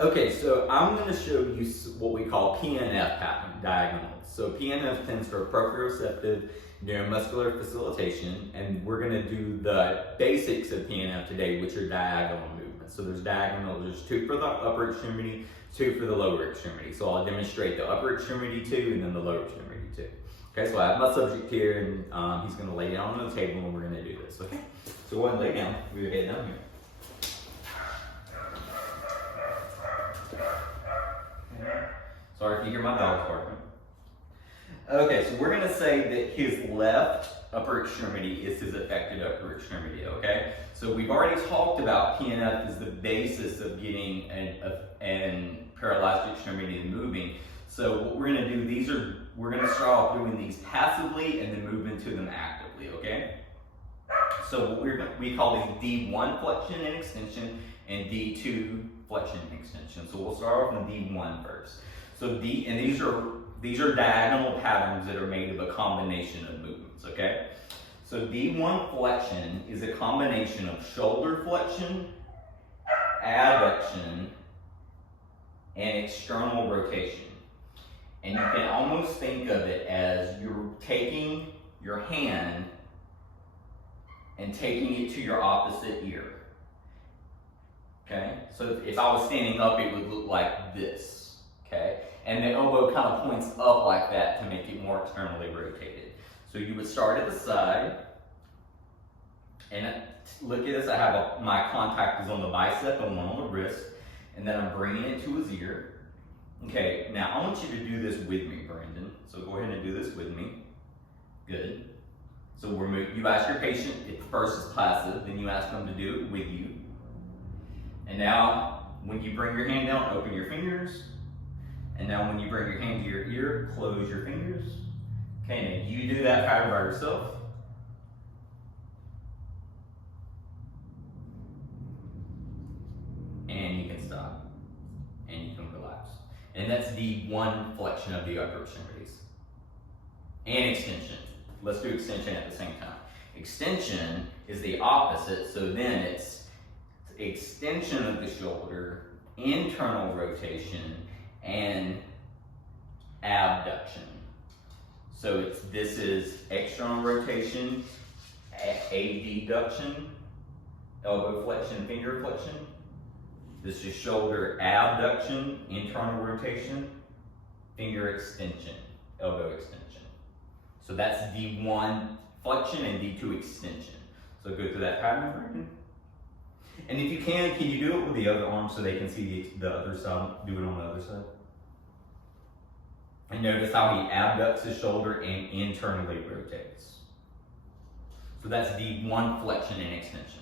Okay, so I'm going to show you what we call PNF diagonals. So PNF stands for proprioceptive neuromuscular facilitation, and we're going to do the basics of PNF today, which are diagonal movements. So there's two for the upper extremity, two for the lower extremity. So I'll demonstrate the upper extremity two and then the lower extremity two. Okay, so I have my subject here, and he's going to lay down on the table, and we're going to do this. Okay, so go ahead and lay down. We're going to head down here. Sorry if you hear my dogs barking. Okay, so we're going to say that his left upper extremity is his affected upper extremity, okay? So we've already talked about PNF as the basis of getting an paralyzed extremity and moving. So what we're going to do, we're going to start off doing these passively and then move into them actively, okay? So we call these D1 flexion and extension and D2 flexion and extension. So we'll start off with D1 first. So these are diagonal patterns that are made of a combination of movements, okay? So D1 flexion is a combination of shoulder flexion, adduction, and external rotation. And you can almost think of it as you're taking your hand and taking it to your opposite ear. Okay? So if I was standing up, it would look like this. Okay? And the elbow kind of points up like that to make it more externally rotated. So you would start at the side, and look at this, I have my contact is on the bicep and one on the wrist, and then I'm bringing it to his ear. Okay, now I want you to do this with me, Brandon. So go ahead and do this with me. Good. So you ask your patient, it first is passive, then you ask them to do it with you. And now, when you bring your hand down, open your fingers. And now when you bring your hand to your ear, close your fingers. Okay, now you do that pattern by yourself. And you can stop. And you can relax. And that's the one flexion of the upper extremities. And extension. Let's do extension at the same time. Extension is the opposite, so then it's extension of the shoulder, internal rotation, and abduction. So this is external rotation, adduction, elbow flexion, finger flexion. This is shoulder abduction, internal rotation, finger extension, elbow extension. So that's D1 flexion and D2 extension. So go through that pattern for me. And if you can you do it with the other arm so they can see the other side? Do it on the other side. And notice how he abducts his shoulder and internally rotates. So that's D1 flexion and extension.